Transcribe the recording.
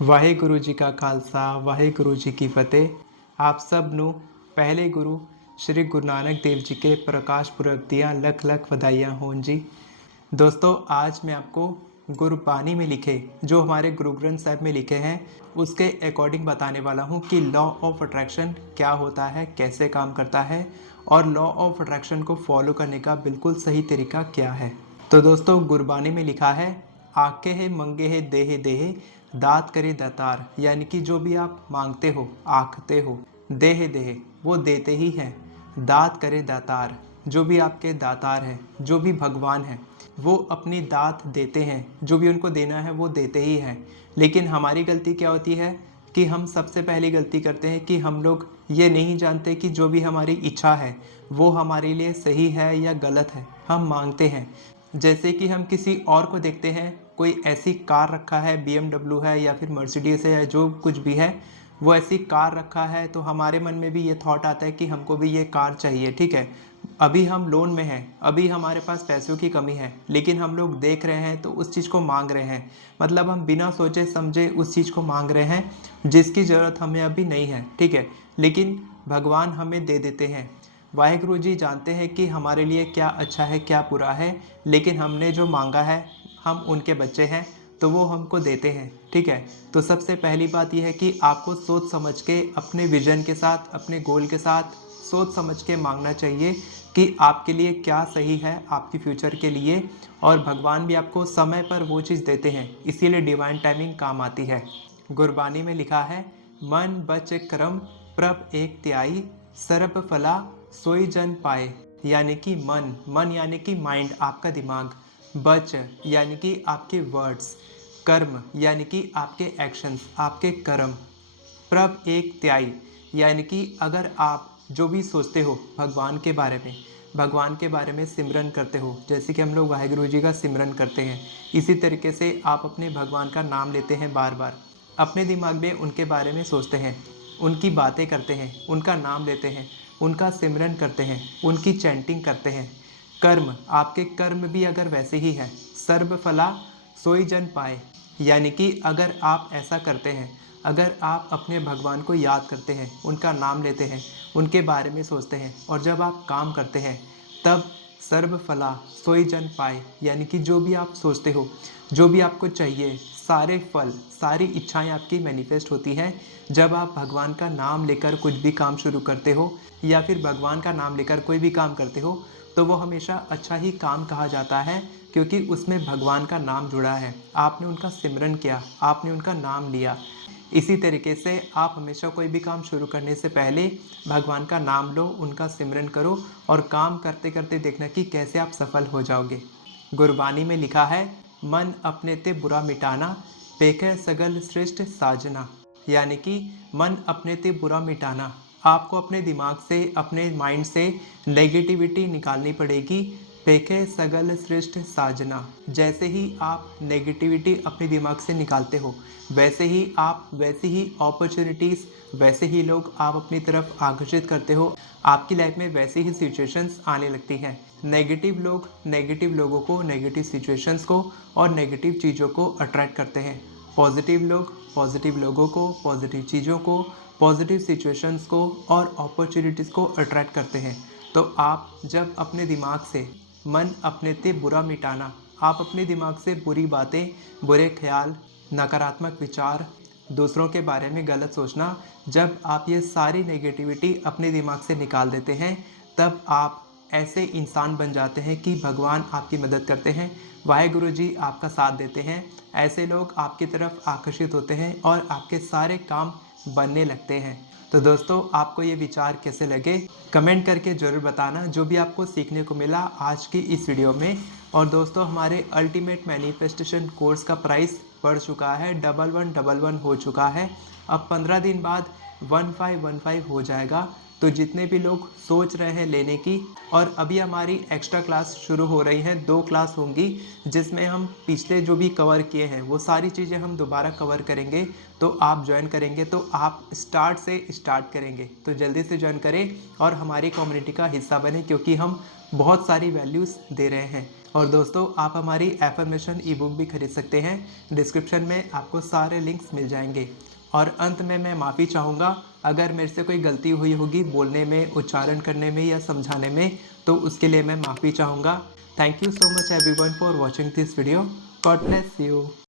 ਵਾਹਿਗੁਰੂ ਜੀ ਕਾ ਖਾਲਸਾ ਵਾਹਿਗੁਰੂ जी की फतेह। आप सब ਨੂੰ पहले गुरु श्री गुरु नानक देव जी के प्रकाश पुरब दियाँ लख लख बधाइयाँ हों जी। दोस्तों, आज मैं आपको गुरबानी में लिखे जो हमारे गुरु ग्रंथ साहिब में लिखे हैं उसके अकॉर्डिंग बताने वाला हूँ कि लॉ ऑफ अट्रैक्शन क्या होता है, कैसे काम करता है और लॉ ऑफ अट्रैक्शन को फॉलो करने का बिल्कुल सही तरीका क्या है। तो दोस्तों, गुरबानी में लिखा है, आके है मंगे है देहे देहे दात करे दातार, यानी कि जो भी आप मांगते हो, आखते हो, देहे देहे वो देते ही हैं। दात करे दातार, जो भी आपके दातार हैं, जो भी भगवान हैं, वो अपनी दात देते हैं, जो भी उनको देना है वो देते ही हैं। लेकिन हमारी गलती क्या होती है कि हम सबसे पहली गलती करते हैं कि हम लोग ये नहीं जानते कि जो भी हमारी इच्छा है वो हमारे लिए सही है या गलत है। हम मांगते हैं, जैसे कि हम किसी और को देखते हैं, कोई ऐसी कार रखा है, BMW है या फिर मर्सिडीज है या जो कुछ भी है, वो ऐसी कार रखा है तो हमारे मन में भी ये थॉट आता है कि हमको भी ये कार चाहिए। ठीक है, अभी हम लोन में हैं, अभी हमारे पास पैसों की कमी है, लेकिन हम लोग देख रहे हैं तो उस चीज़ को मांग रहे हैं। मतलब हम बिना सोचे समझे उस चीज़ को मांग रहे हैं जिसकी ज़रूरत हमें अभी नहीं है। ठीक है, लेकिन भगवान हमें दे देते हैं। वाहिगुरु जी जानते हैं कि हमारे लिए क्या अच्छा है, क्या बुरा है, लेकिन हमने जो मांगा है, हम उनके बच्चे हैं तो वो हमको देते हैं। ठीक है, तो सबसे पहली बात यह है कि आपको सोच समझ के अपने विजन के साथ, अपने गोल के साथ सोच समझ के मांगना चाहिए कि आपके लिए क्या सही है, आपकी फ्यूचर के लिए। और भगवान भी आपको समय पर वो चीज़ देते हैं, इसीलिए डिवाइन टाइमिंग काम आती है। गुरबानी में लिखा है, मन बच क्रम प्रभ एक त्याई सर्ब फला सोई जन पाए, यानी कि मन यानी कि माइंड, आपका दिमाग, बच यानी कि आपके वर्ड्स, कर्म यानी कि आपके एक्शंस, आपके कर्म, प्रभ एक त्याई यानी कि अगर आप जो भी सोचते हो भगवान के बारे में सिमरन करते हो, जैसे कि हम लोग वाहिगुरु जी का सिमरन करते हैं, इसी तरीके से आप अपने भगवान का नाम लेते हैं बार बार, अपने दिमाग में उनके बारे में सोचते हैं, उनकी बातें करते हैं, उनका नाम लेते हैं, उनका सिमरन करते हैं, उनकी चैंटिंग करते हैं। कर्म, आपके कर्म भी अगर वैसे ही हैं, सर्व फला सोई जन पाए, यानी कि अगर आप ऐसा करते हैं, अगर आप अपने भगवान को याद करते हैं, उनका नाम लेते हैं, उनके बारे में सोचते हैं और जब आप काम करते हैं तब सर्व फला सोई जन पाए, यानी कि जो भी आप सोचते हो, जो भी आपको चाहिए, सारे फल, सारी इच्छाएं आपकी मैनिफेस्ट होती हैं जब आप भगवान का नाम लेकर कुछ भी काम शुरू करते हो या फिर भगवान का नाम लेकर कोई भी काम करते हो तो वो हमेशा अच्छा ही काम कहा जाता है, क्योंकि उसमें भगवान का नाम जुड़ा है। आपने उनका सिमरन किया, आपने उनका नाम लिया। इसी तरीके से आप हमेशा कोई भी काम शुरू करने से पहले भगवान का नाम लो, उनका सिमरन करो और काम करते करते देखना कि कैसे आप सफल हो जाओगे। गुरबानी में लिखा है, मन अपने ते बुरा मिटाना पेखे सगल श्रेष्ठ साजना, यानी कि मन अपने ते बुरा मिटाना, आपको अपने दिमाग से, अपने माइंड से नेगेटिविटी निकालनी पड़ेगी। पेखे सगल श्रेष्ठ साजना, जैसे ही आप नेगेटिविटी अपने दिमाग से निकालते हो वैसे ही आप, वैसी ही अपॉर्चुनिटीज़, वैसे ही लोग आप अपनी तरफ आकर्षित करते हो, आपकी लाइफ में वैसी ही सिचुएशंस आने लगती हैं। नेगेटिव लोग नेगेटिव लोगों को, नेगेटिव सिचुएशंस को और नेगेटिव चीज़ों को अट्रैक्ट करते हैं। पॉजिटिव लोग पॉजिटिव लोगों को, पॉजिटिव चीज़ों को, पॉजिटिव सिचुएशंस को और अपॉर्चुनिटीज़ को अट्रैक्ट करते हैं। तो आप जब अपने दिमाग से, मन अपने ते बुरा मिटाना, आप अपने दिमाग से बुरी बातें, बुरे ख्याल, नकारात्मक विचार, दूसरों के बारे में गलत सोचना, जब आप ये सारी नेगेटिविटी अपने दिमाग से निकाल देते हैं तब आप ऐसे इंसान बन जाते हैं कि भगवान आपकी मदद करते हैं, वाहिगुरु जी आपका साथ देते हैं। ऐसे लोग आपकी तरफ आकर्षित होते हैं और आपके सारे काम बनने लगते हैं। तो दोस्तों, आपको ये विचार कैसे लगे कमेंट करके ज़रूर बताना, जो भी आपको सीखने को मिला आज की इस वीडियो में। और दोस्तों, हमारे अल्टीमेट मैनिफेस्टेशन कोर्स का प्राइस बढ़ चुका है, 1111 हो चुका है। अब 15 दिन बाद 1515 हो जाएगा। तो जितने भी लोग सोच रहे हैं लेने की, और अभी हमारी एक्स्ट्रा क्लास शुरू हो रही हैं, 2 क्लास होंगी जिसमें हम पिछले जो भी कवर किए हैं वो सारी चीज़ें हम दोबारा कवर करेंगे। तो आप ज्वाइन करेंगे तो आप स्टार्ट से स्टार्ट करेंगे, तो जल्दी से ज्वाइन करें और हमारी कम्युनिटी का हिस्सा बने, क्योंकि हम बहुत सारी वैल्यूज़ दे रहे हैं। और दोस्तों आप हमारी एफर्मेशन ई बुक भी खरीद सकते हैं। डिस्क्रिप्शन में आपको सारे लिंक्स मिल जाएंगे। और अंत में मैं माफ़ी चाहूँगा अगर मेरे से कोई गलती हुई होगी बोलने में, उच्चारण करने में या समझाने में, तो उसके लिए मैं माफ़ी चाहूँगा। Thank you so much everyone for watching this video. God bless you.